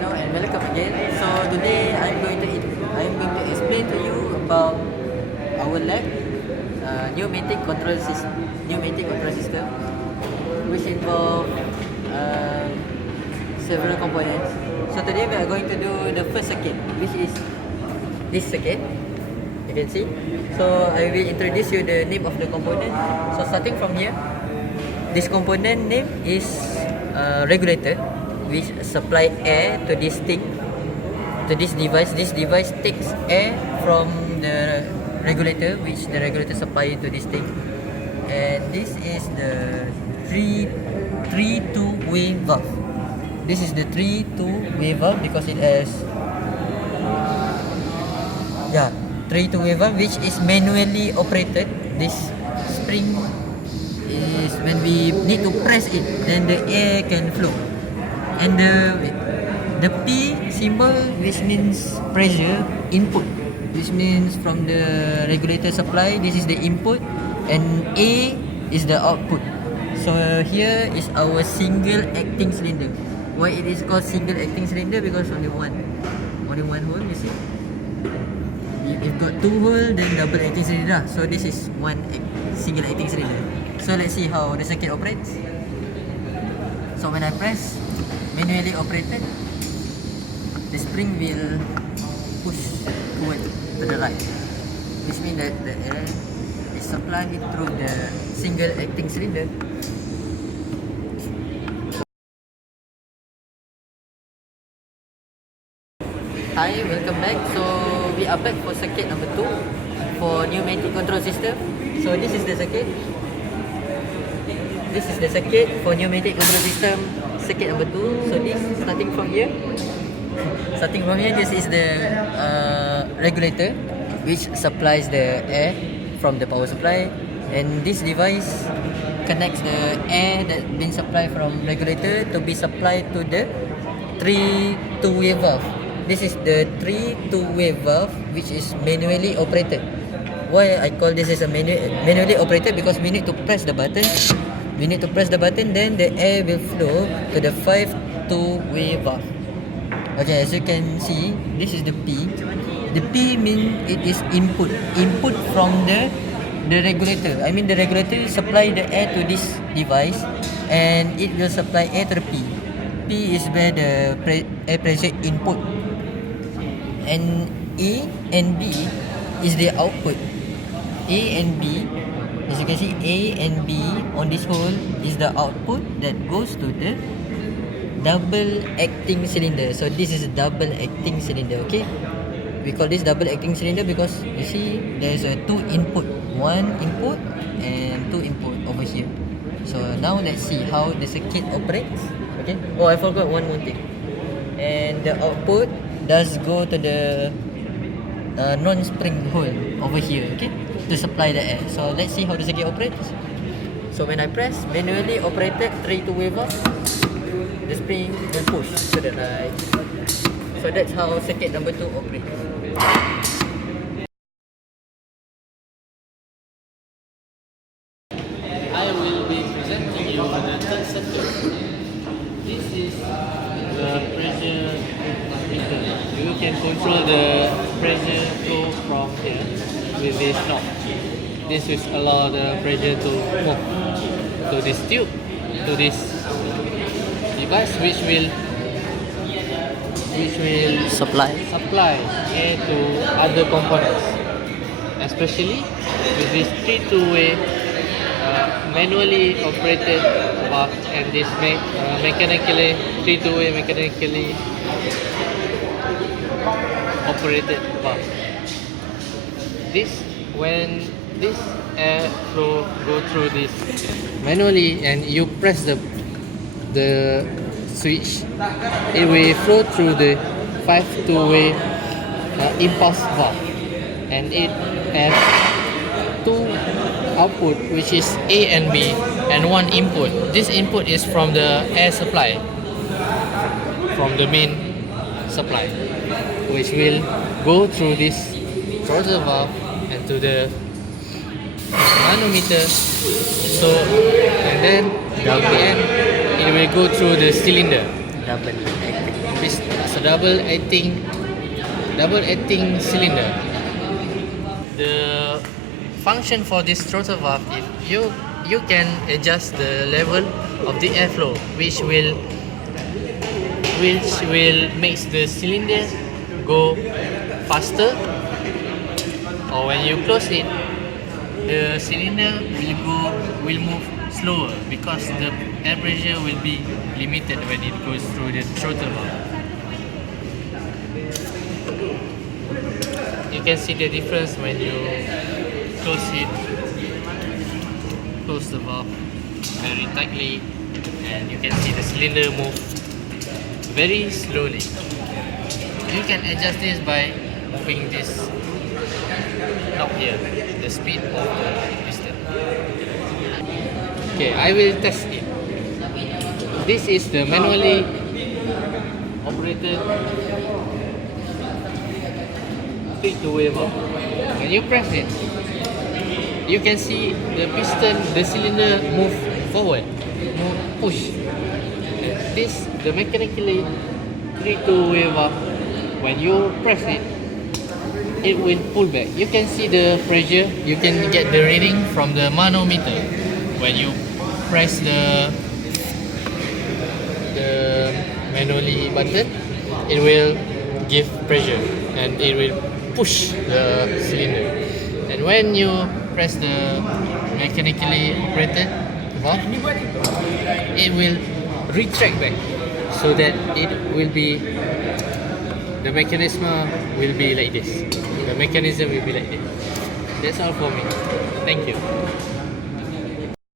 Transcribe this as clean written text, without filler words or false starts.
Hello and welcome again. So today I'm going to explain to you about our lab pneumatic control system, which involve several components. So today we are going to do the first circuit, which is this circuit. You can see. So I will introduce you the name of the component. So starting from here, this component name is regulator, which supply air to this thing, to this device. This device takes air from the regulator, which the regulator supply to this thing. And this is the two-way valve. This is the two-way valve because it has two-way valve, which is manually operated. This spring is when we need to press it, then the air can flow. And the P symbol, which means pressure input, which means from the regulator supply, this is the input, and A is the output. So here is our single acting cylinder. Why it is called single acting cylinder? Because only one hole, you see. You've got two hole, then double acting cylinder. So this is one single acting cylinder. So let's see how the circuit operates. So when I press, manually operated, the spring will push forward to the right, which means that the air is supplied through the single acting cylinder. Hi, welcome back. So we are back for circuit number 2 for pneumatic control system. So this is the circuit. This is the circuit for pneumatic control system, circuit number 2. So this starting from here, this is the regulator, which supplies the air from the power supply, and this device connects the air that been supplied from regulator to be supplied to the two-way valve. This is the two-way valve, which is manually operated. Why I call this as a manually operated? Because we need to press the button. Then the air will flow to the 5 two-way valve. Okay, as you can see, this is the P. The P means it is input from the regulator. I mean the regulator supply the air to this device, and it will supply air to the P. P is where the air pressure input. And A and B is the output. A and B, as you can see, A and B on this hole is the output that goes to the double acting cylinder. So this is a double acting cylinder. Okay, we call this double acting cylinder because you see there's a two input, one input and two input over here. So now let's see how the circuit operates. Okay, oh, I forgot one more thing. And the output does go to the non-spring hole over here, okay, to supply the air. So let's see how the circuit operates. So when I press, manually operated two-way valve, the spring will push to the right. So that's how circuit number 2 operates. I will be presenting you the third circuit. This is the pressure meter. You can control the pressure flow from here with this knob. This will allow the pressure to move to this tube, to this device, which will supply air to other components, especially with this two-way manually operated valve and this mechanically operated valve. When this air flow go through this manually and you press the switch, it will flow through the 5 two-way impulse valve, and it has two output, which is A and B, and one input. This input is from the air supply, from the main supply, which will go through this throttle valve and to the manometer. So, and then at the end, it will go through the cylinder. Double acting. It's a double acting cylinder. The function for this throttle valve is you can adjust the level of the airflow, which will makes the cylinder go faster, or when you close it, the cylinder will move slower because the air pressure will be limited when it goes through the throttle valve. You can see the difference when you close the valve very tightly, and you can see the cylinder move very slowly. You can adjust this by moving this knob here, the speed of the piston. Okay, I will test it. This is the manually operated 3-way valve. When you press it, you can see the piston, the cylinder move forward, push. The mechanically 3-way valve, when you press it, it will pull back. You can see the pressure. You can get the reading from the manometer. When you press the manually button, it will give pressure and it will push the cylinder. And when you press the mechanically operated valve, it will retract back, so that the mechanism will be like this. The mechanism will be like this. That's all for me. Thank you.